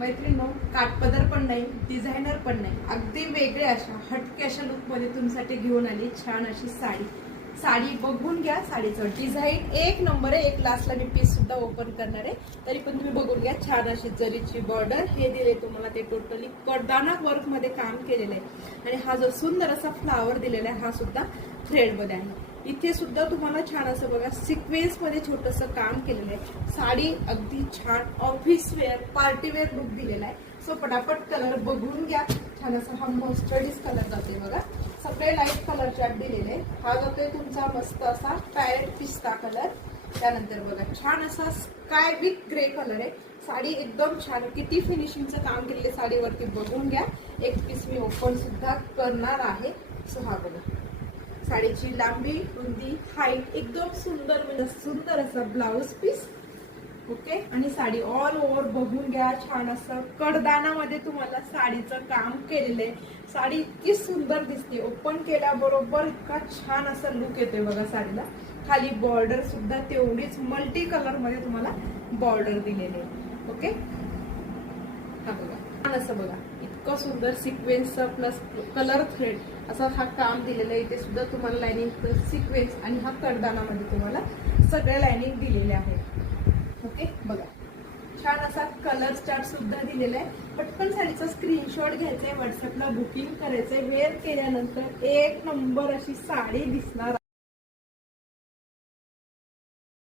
मैत्रिणींनो, काठपदर पण नाही, डिझायनर पण नाही, अगदी वेगळ्या अशा हटके अशा लुक मध्ये तुमच्यासाठी घेऊन आली छान अशी साडी. साडी बघून घ्या, साडीचं डिझाईन एक नंबर आहे. एक लास्टला मी पीस सुद्धा ओपन करणार आहे, तरी पण तुम्ही बघून घ्या. छान अशी जरीची बॉर्डर हे दिले तुम्हाला, ते टोटली कडदाना वर्क मध्ये काम केलेलं आहे. आणि हा जो सुंदर असा फ्लावर दिलेला आहे, हा सुद्धा थ्रेड मध्ये आहे. इथे सुद्धा तुम्हाला छान असं बघा सिक्वेन्स मध्ये छोटस काम केलेलं आहे. साडी अगदी छान office wear, party wear look दिलेला आहे. सो पटापट कलर बघून घ्या. छान असा हा मस्टर्डीज कलर जाते बघा, सगळे लाईट कलर चार्ट दिलेले. हा जातोय तुमचा मस्त असा पॅरेट पिस्ता कलर. त्यानंतर बघा छान असा स्काय विथ ग्रे कलर आहे. साडी एकदम छान, किती फिनिशिंगचं काम केलेलं साडीवरती बघून घ्या. एक पीस मी ओपन सुद्धा करणार आहे. सो हा बघा साडीची लांबी, रुंदी, हाईट एकदम सुंदर, म्हणजे सुंदर असा ब्लाउज पीस. ओके, आणि साडी ऑल ओव्हर बघून घ्या. छान असं कडदानामध्ये तुम्हाला साडीचं काम केलेलं आहे. साडी इतकी सुंदर दिसते, ओपन केल्याबरोबर इतका छान असा लुक येतोय बघा साडीला. खाली बॉर्डर सुद्धा तेवढीच मल्टी कलर मध्ये तुम्हाला बॉर्डर दिलेली आहे. ओके, हा बघा छान असं बघा, इतकं सुंदर सिक्वेन्सचा प्लस कलर थ्रेड असं हा काम दिलेलं आहे. इथे सुद्धा तुम्हाला लाइनिंग सिक्वेन्स आणि हा कडदानामध्ये तुम्हाला सगळे लाइनिंग दिलेले आहे. ओके, बघा छान असा कलर चार्ट सुद्धा दिलेला आहे. पटकन साडीचा स्क्रीनशॉट घ्यायचा आहे, व्हॉट्सअपला बुकिंग करायचंय. वेअर केल्यानंतर एक नंबर अशी साडी दिसणार.